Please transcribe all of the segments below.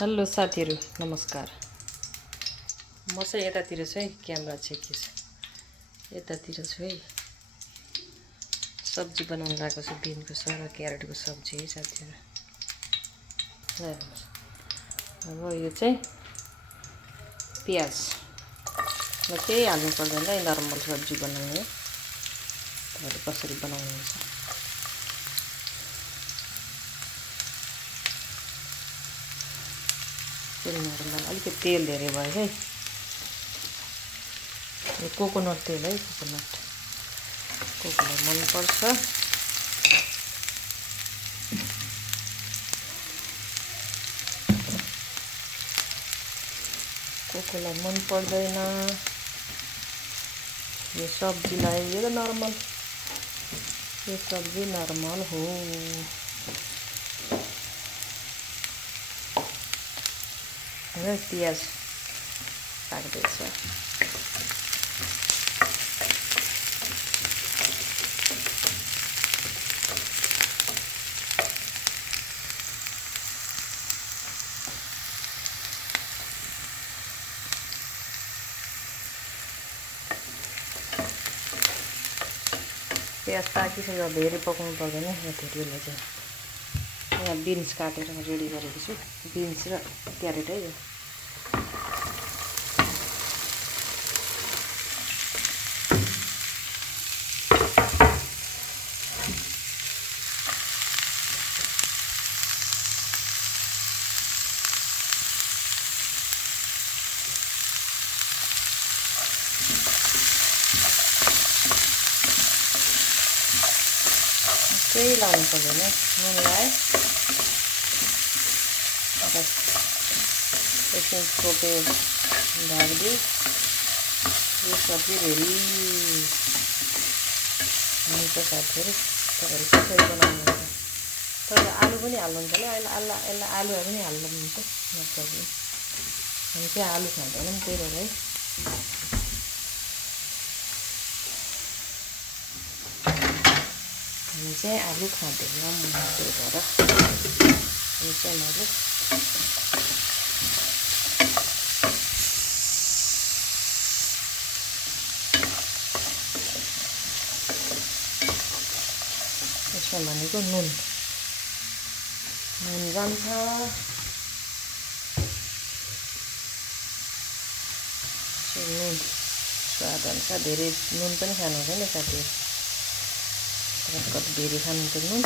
Hello साथीहरु नमस्कार। म चाहिँ यतातिर छु है, क्यामेरा चाहिँ के छ यतातिर छु है। सब्जी बनाउन लागेको छु, बिनको र क्यारेटको सब्जी है साथीहरु। अब यो चाहिँ प्याज म केही हाल्नु पर्दैन है, नर्मल सब्जी बनाउने। तपाईहरु कसरी बनाउनुहुन्छ? नर्मल अलिकति तेल धेरै भयो है। यो कोकोनट तेल है, कोकोनट मन पर्छ। कोकोनट मन पर्दैन। यो सब्जीलाई यो त नर्मल, यो सब्जी नर्मल हो। प्याज राख्दैछ। प्याज पाकिसक्यो, धेरै पकाउनु पर्दैन यो धेरैलाई चाहिँ। यहाँ बिन्स काटेर रेडी गरेको छु, बिन्स र क्यारेट है। यो केही लाउनु पर्दैन, नुन लाए बस एकछिन छोपेर ढाकिदियो। यो सब्जी रेडी हुन्छ साथीहरु। तपाईहरु कसरी बनाउनुहुन्छ? तपाईले आलु पनि हाल्नुहुन्छ होला, यसलाई आलुहरू पनि हाल्नुहुन्छ, नो प्रब्लम। हामी चाहिँ आलु खाँदैनौँ, त्यही भएर है। हामी चाहिँ आलु खाँदैनौँ, त्यही भएर यो चाहिँ मैले यसमा भनेको नुन जान्छ। नुन स्वाद अनुसार, धेरै नुन पनि खानु हुँदैन साथीहरु। कति धेरै खानुहुन्छ नुन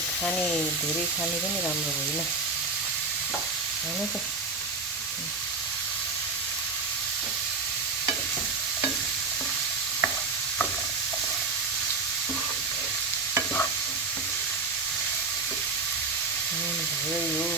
खाने, धेरै खाने पनि राम्रो होइन हैन त। नुन भयो यो।